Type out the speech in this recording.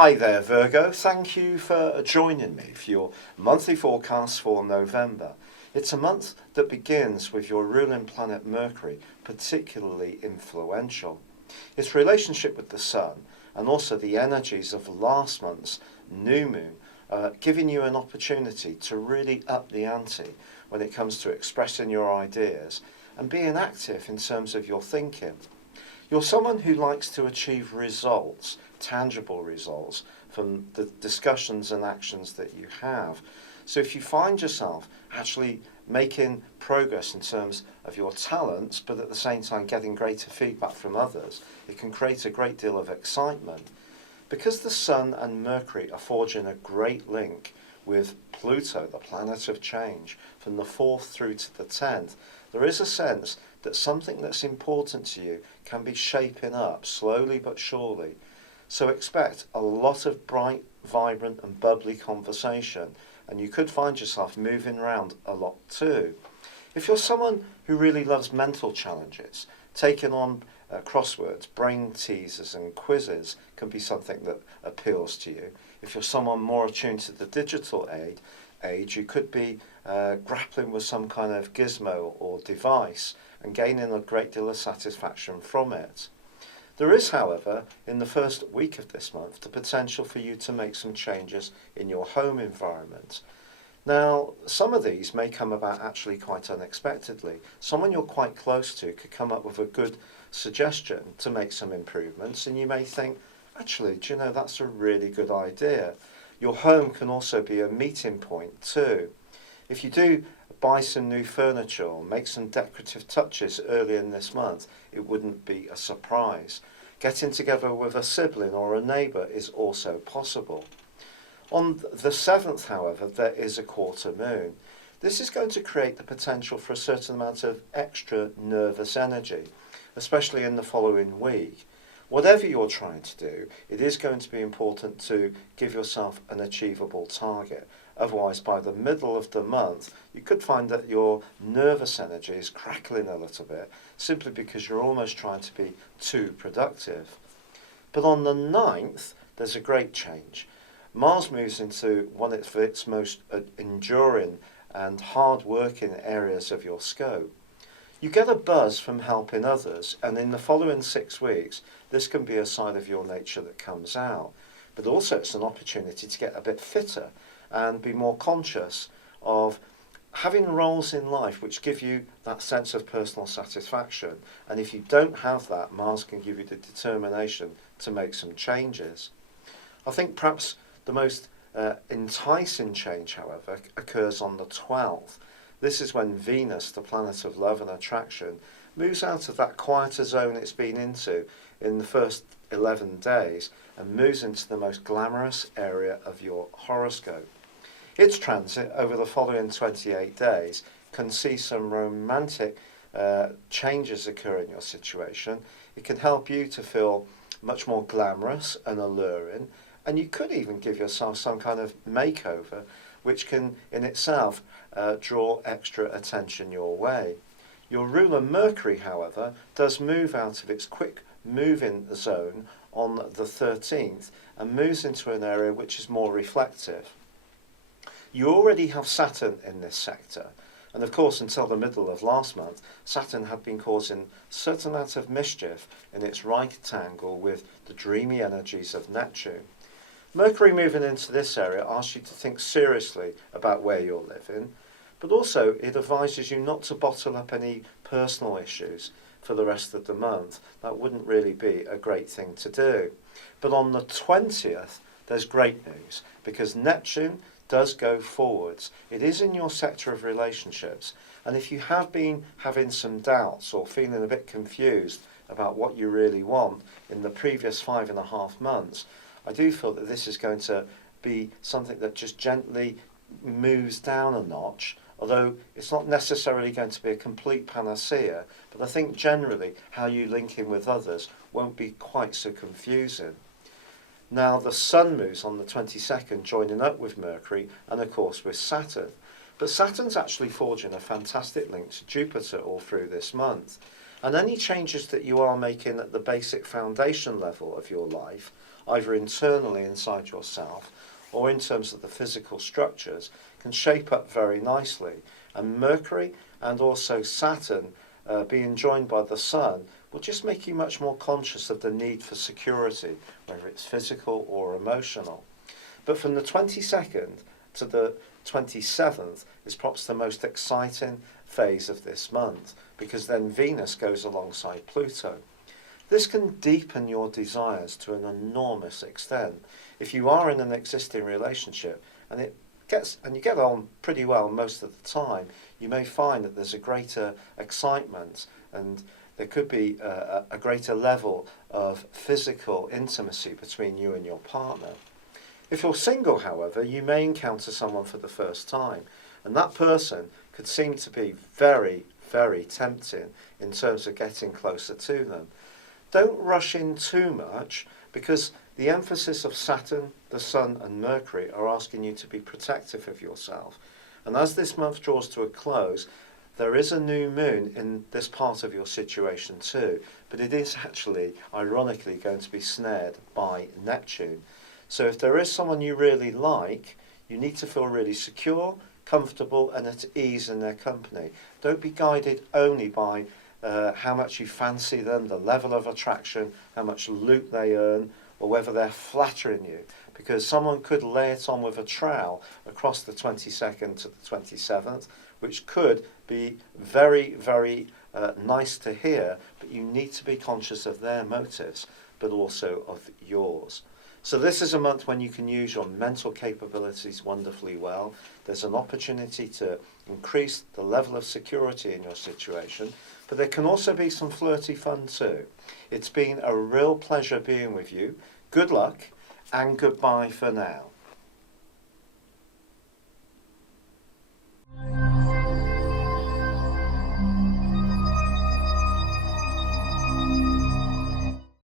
Hi there, Virgo. Thank you for joining me for your monthly forecast for November. It's a month that begins with your ruling planet Mercury particularly influential. Its relationship with the Sun and also the energies of last month's new moon giving you an opportunity to really up the ante when it comes to expressing your ideas and being active in terms of your thinking. You're someone who likes to achieve results, tangible results, from the discussions and actions that you have. So if you find yourself actually making progress in terms of your talents, but at the same time getting greater feedback from others, it can create a great deal of excitement. Because the Sun and Mercury are forging a great link with Pluto, the planet of change, from the 4th through to the 10th, there is a sense that something that's important to you can be shaping up slowly but surely. So expect a lot of bright, vibrant and bubbly conversation, and you could find yourself moving around a lot too. If you're someone who really loves mental challenges, taking on crosswords, brain teasers and quizzes can be something that appeals to you. If you're someone more attuned to the digital age, you could be grappling with some kind of gizmo or device and gaining a great deal of satisfaction from it. There is, however, in the first week of this month, the potential for you to make some changes in your home environment. Now, some of these may come about actually quite unexpectedly. Someone you're quite close to could come up with a good suggestion to make some improvements, and you may think, actually, do you know, that's a really good idea. Your home can also be a meeting point too. If you do buy some new furniture or make some decorative touches early in this month, it wouldn't be a surprise. Getting together with a sibling or a neighbour is also possible. On the 7th, however, there is a quarter moon. This is going to create the potential for a certain amount of extra nervous energy, especially in the following week. Whatever you're trying to do, it is going to be important to give yourself an achievable target. Otherwise, by the middle of the month, you could find that your nervous energy is crackling a little bit, simply because you're almost trying to be too productive. But on the 9th, there's a great change. Mars moves into one of its most enduring and hard-working areas of your scope. You get a buzz from helping others, and in the following 6 weeks, this can be a side of your nature that comes out. But also it's an opportunity to get a bit fitter and be more conscious of having roles in life which give you that sense of personal satisfaction. And if you don't have that, Mars can give you the determination to make some changes. I think perhaps the most enticing change, however, occurs on the 12th. This is when Venus, the planet of love and attraction, moves out of that quieter zone it's been into in the first 11 days and moves into the most glamorous area of your horoscope. Its transit over the following 28 days can see some romantic changes occur in your situation. It can help you to feel much more glamorous and alluring, and you could even give yourself some kind of makeover which can in itself draw extra attention your way. Your ruler Mercury, however, does move out of its quick moving zone on the 13th and moves into an area which is more reflective. You already have Saturn in this sector, and of course until the middle of last month, Saturn had been causing a certain amount of mischief in its right angle with the dreamy energies of Neptune. Mercury moving into this area asks you to think seriously about where you're living, but also it advises you not to bottle up any personal issues for the rest of the month. That wouldn't really be a great thing to do. But on the 20th, there's great news, because Neptune does go forwards. It is in your sector of relationships, and if you have been having some doubts or feeling a bit confused about what you really want in the previous 5.5 months, I do feel that this is going to be something that just gently moves down a notch, although it's not necessarily going to be a complete panacea, but I think generally how you link in with others won't be quite so confusing. Now the Sun moves on the 22nd, joining up with Mercury and of course with Saturn. But Saturn's actually forging a fantastic link to Jupiter all through this month. And any changes that you are making at the basic foundation level of your life either internally inside yourself or in terms of the physical structures, can shape up very nicely. And Mercury and also Saturn being joined by the Sun will just make you much more conscious of the need for security, whether it's physical or emotional. But from the 22nd to the 27th is perhaps the most exciting phase of this month, because then Venus goes alongside Pluto. This can deepen your desires to an enormous extent. If you are in an existing relationship and you get on pretty well most of the time, you may find that there's a greater excitement and there could be a greater level of physical intimacy between you and your partner. If you're single, however, you may encounter someone for the first time, and that person could seem to be very, very tempting in terms of getting closer to them. Don't rush in too much, because the emphasis of Saturn, the Sun and Mercury are asking you to be protective of yourself. And as this month draws to a close, there is a new moon in this part of your situation too, but it is actually, ironically, going to be snared by Neptune. So if there is someone you really like, you need to feel really secure, comfortable and at ease in their company. Don't be guided only by how much you fancy them, the level of attraction, how much loot they earn, or whether they're flattering you. Because someone could lay it on with a trowel across the 22nd to the 27th, which could be very, very nice to hear, but you need to be conscious of their motives, but also of yours. So this is a month when you can use your mental capabilities wonderfully well. There's an opportunity to increase the level of security in your situation, but there can also be some flirty fun too. It's been a real pleasure being with you. Good luck and goodbye for now.